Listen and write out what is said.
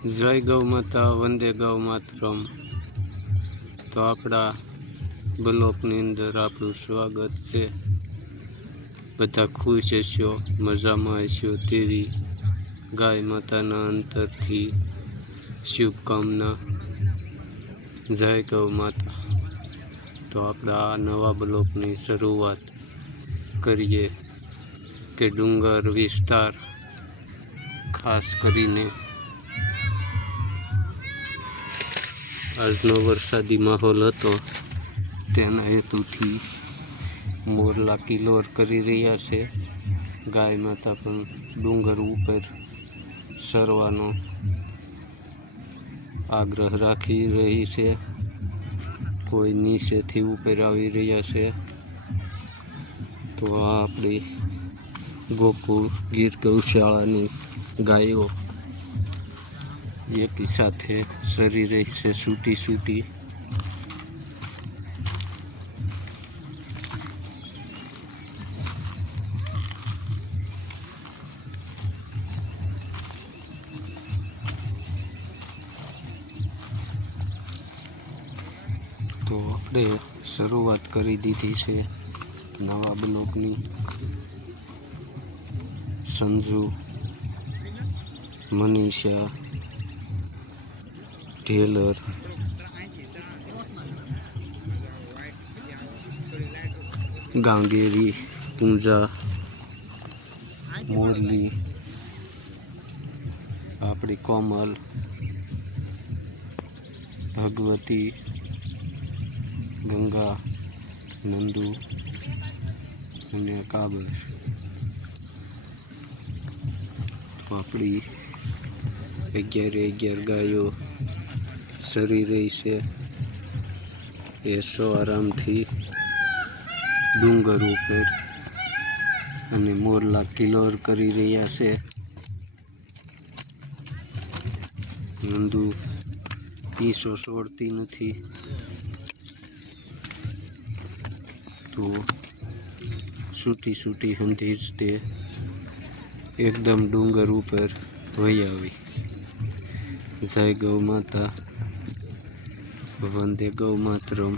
જય ગૌ માતા, વંદે ગૌ માતરમ. તો આપણા બ્લોકની અંદર આપણું સ્વાગત છે. બધા ખુશ હશો, મજામાં હશો તેવી ગાય માતાના અંતરથી શુભકામના. જય ગૌ માતા. તો આપણા આ નવા બ્લોકની શરૂઆત કરીએ કે ડુંગર વિસ્તાર ખાસ કરીને આજનો વરસાદી માહોલ હતો તેના હેતુથી મોરલા કિલોર કરી રહ્યા છે. ગાય માતા પણ ડુંગર ઉપર સરવાનો આગ્રહ રાખી રહી છે. કોઈ નીચેથી ઉપર આવી રહ્યા છે. તો આ આપણી ગોકુળ ગીર ગૌશાળાની ગાયો એકી સાથે સરી રહી છે છૂટી છૂટી. તો આપણે શરૂઆત કરી દીધી છે નવા બ્લોકની. સંજુ, મનીષા, ટેલર, ગાંગેરી, પૂંજા, મોરલી, આપણી કોમલ, ભગવતી, ગંગા, નંદુ અને કાબર. આપણી 11 ગાયો સરી રહી છે એ આરામથી ડુંગર ઉપર, અને મોરલા કિલોર કરી રહ્યા છે. નંદુ પીસો છોડતી નથી. તો છૂટી છૂટી હંધી જ તે એકદમ ડુંગર ઉપર વહી આવી. જય ગૌ માતા, વંદે ગૌ માતરમ.